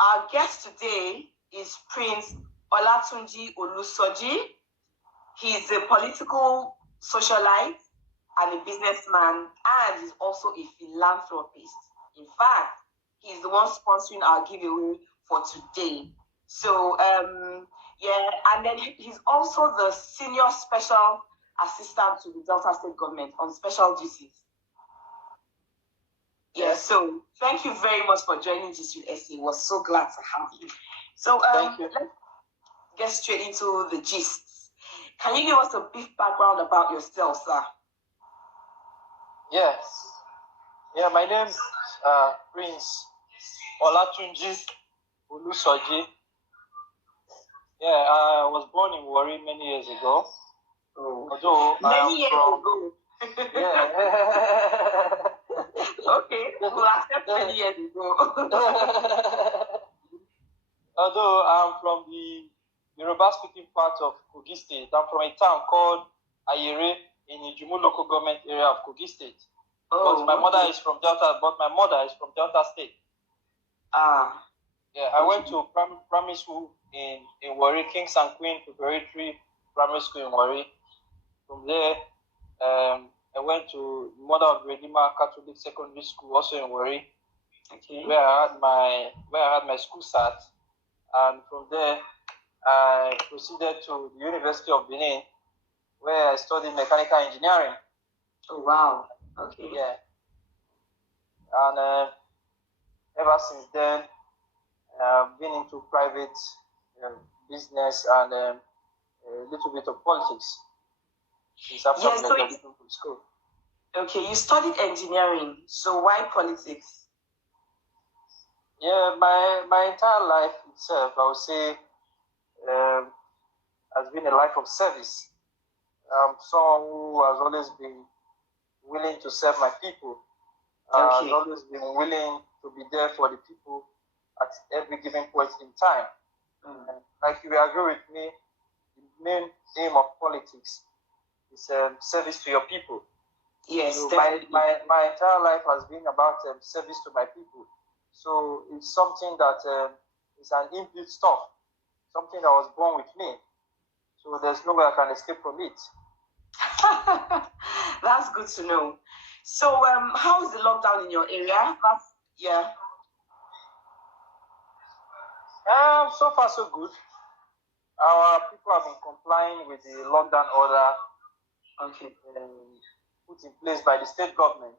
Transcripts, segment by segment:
Our guest today is Prince Olatunji Olusoji. He's a political socialite and a businessman, and is also a philanthropist. In fact, he's the one sponsoring our giveaway for today. So, yeah, and then he's also the senior special assistant to the Delta State government on special duties. Yeah, so thank you very much for joining this with Esse. We're so glad to have you. So, let's get straight into the gist. Can you give us a brief background about yourself, sir? Yes. Yeah, my name is Prince Olatunji Olusoji. Yeah, I was born in Warri many years ago. Although many years ago. Yeah. Okay, we'll accept many years ago. Although I'm from the Yoruba-speaking part of Kogi State, I'm from a town called Ayere in the Jumu local government area of Kogi State. But my mother is from Delta. But my mother is from Delta State. Yeah, I went to primary school in Warri, Kings and Queen Preparatory Primary School in Warri. From there, I went to Mother of Redeemer Catholic Secondary School, also in Warri, where I had my school start. And from there, I proceeded to the University of Benin, where I studied mechanical engineering. Oh wow! Okay. Yeah. And ever since then, I've been into private business and a little bit of politics. Since after graduating from school. Okay, you studied engineering, so why politics? Yeah, my entire life itself, I would say, has been a life of service. Someone who has always been willing to serve my people. Has always been willing to be there for the people at every given point in time. Like you will agree with me, the main aim of politics is service to your people. Yes, so my entire life has been about service to my people. So it's something that is an inbuilt stuff, something that was born with me. So there's no way I can escape from it. That's good to know. So how is the lockdown in your area? So far so good. Our people have been complying with the lockdown order put in place by the state government.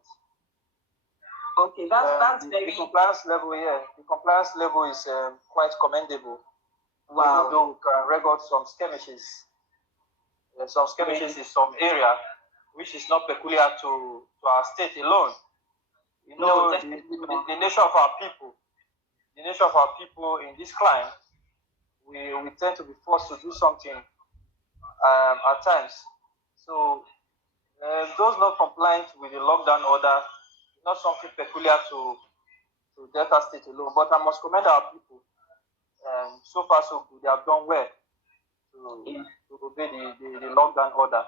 Okay, that's very... The compliance level, the compliance level is quite commendable. Wow. Even though we can record some skirmishes. Some skirmishes in some area, which is not peculiar to our state alone. You know, the nature of our people. The nature of our people in this climate, we tend to be forced to do something at times. So those not compliant with the lockdown order, not something peculiar to Delta State alone. But I must commend our people. So far so good. They have done well to obey the lockdown order.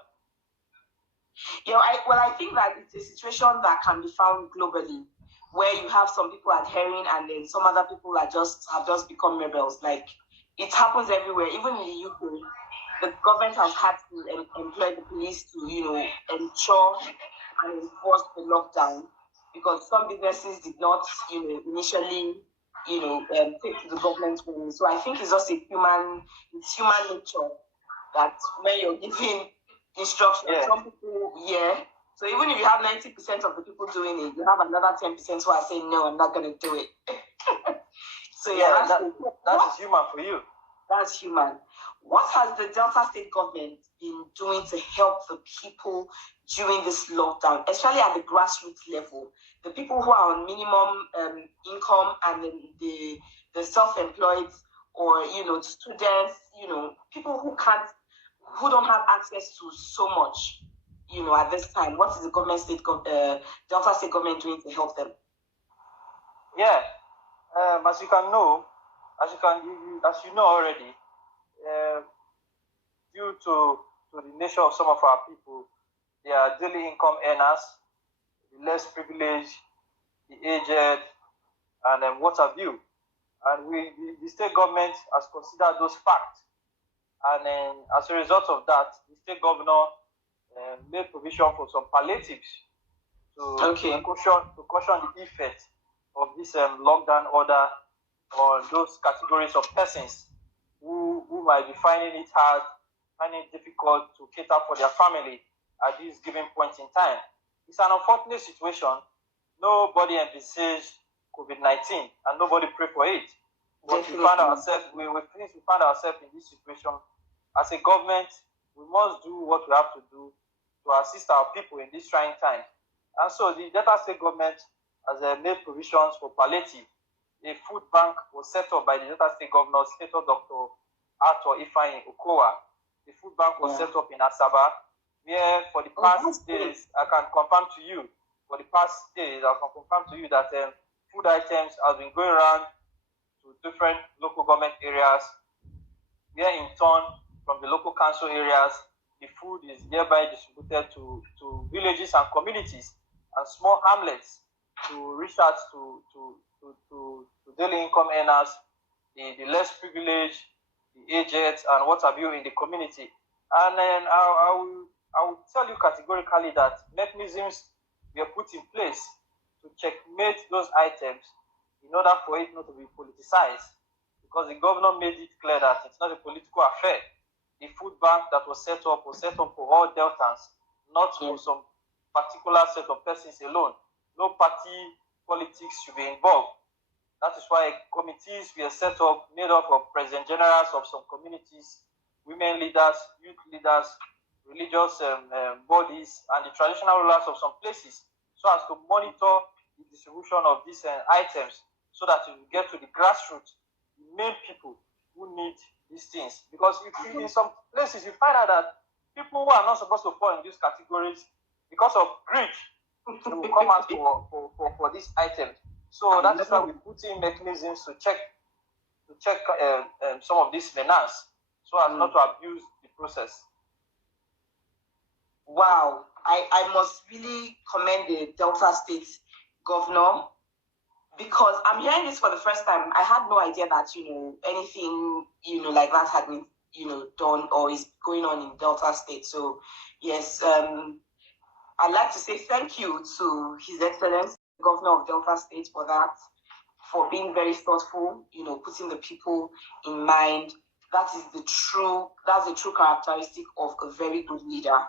You know, I think that it's a situation that can be found globally, where you have some people adhering and then some other people have just become rebels. Like, it happens everywhere. Even in the UK, the government has had to employ the police to, ensure and enforce the lockdown, because some businesses did not, initially, take to the government's will. So I think it's just human nature that when you're giving instructions, some people, So even if you have 90% of the people doing it, you have another 10% who are saying, no, I'm not going to do it. So that is human for you. That's human. What has the Delta State government been doing to help the people during this lockdown, especially at the grassroots level? The people who are on minimum income, and then the self-employed, or students, people who don't have access to so much, at this time. What is the Delta State government doing to help them? Yeah, as you know already, due to the nature of some of our people, they are daily income earners, the less privileged, the aged, and what have you. And the state government has considered those facts. And then as a result of that, the state governor made provision for some palliatives to caution the effect of this lockdown order on those categories of persons who might be finding it hard, finding it difficult to cater for their family at this given point in time. It's an unfortunate situation. Nobody envisaged COVID-19 and nobody prayed for it. But we found ourselves in this situation. As a government, we must do what we have to do to assist our people in these trying times. And so the Delta State government has made provisions for palliative. A food bank was set up by the Delta State Governor, Senator Dr. Arthur Ifeanyi Okowa. The food bank was set up in Asaba, where for the past days, I can confirm to you that food items have been going around to different local government areas, where in turn, from the local council areas, the food is thereby distributed to villages and communities and small hamlets to reach out to daily income earners, the less privileged, the aged, and what have you in the community. And then I will tell you categorically that mechanisms were put in place to checkmate those items in order for it not to be politicized, because the governor made it clear that it's not a political affair. The food bank that was set up for all Deltans, not for some particular set of persons alone. No party politics should be involved. That is why committees were set up, made up of president generals of some communities, women leaders, youth leaders, religious bodies, and the traditional rulers of some places, so as to monitor the distribution of these items, so that you get to the grassroots, the main people who need these things. Because in some places, you find out that people who are not supposed to fall in these categories, because of greed, they will come out for these items. So that is why we put in mechanisms to check some of these menace, so as not to abuse the process. Wow, I must really commend the Delta State governor, because I'm hearing this for the first time. I had no idea that anything like that had been done or is going on in Delta State. So yes, I'd like to say thank you to His Excellency, the Governor of Delta State, for that, for being very thoughtful, putting the people in mind. That's the true characteristic of a very good leader.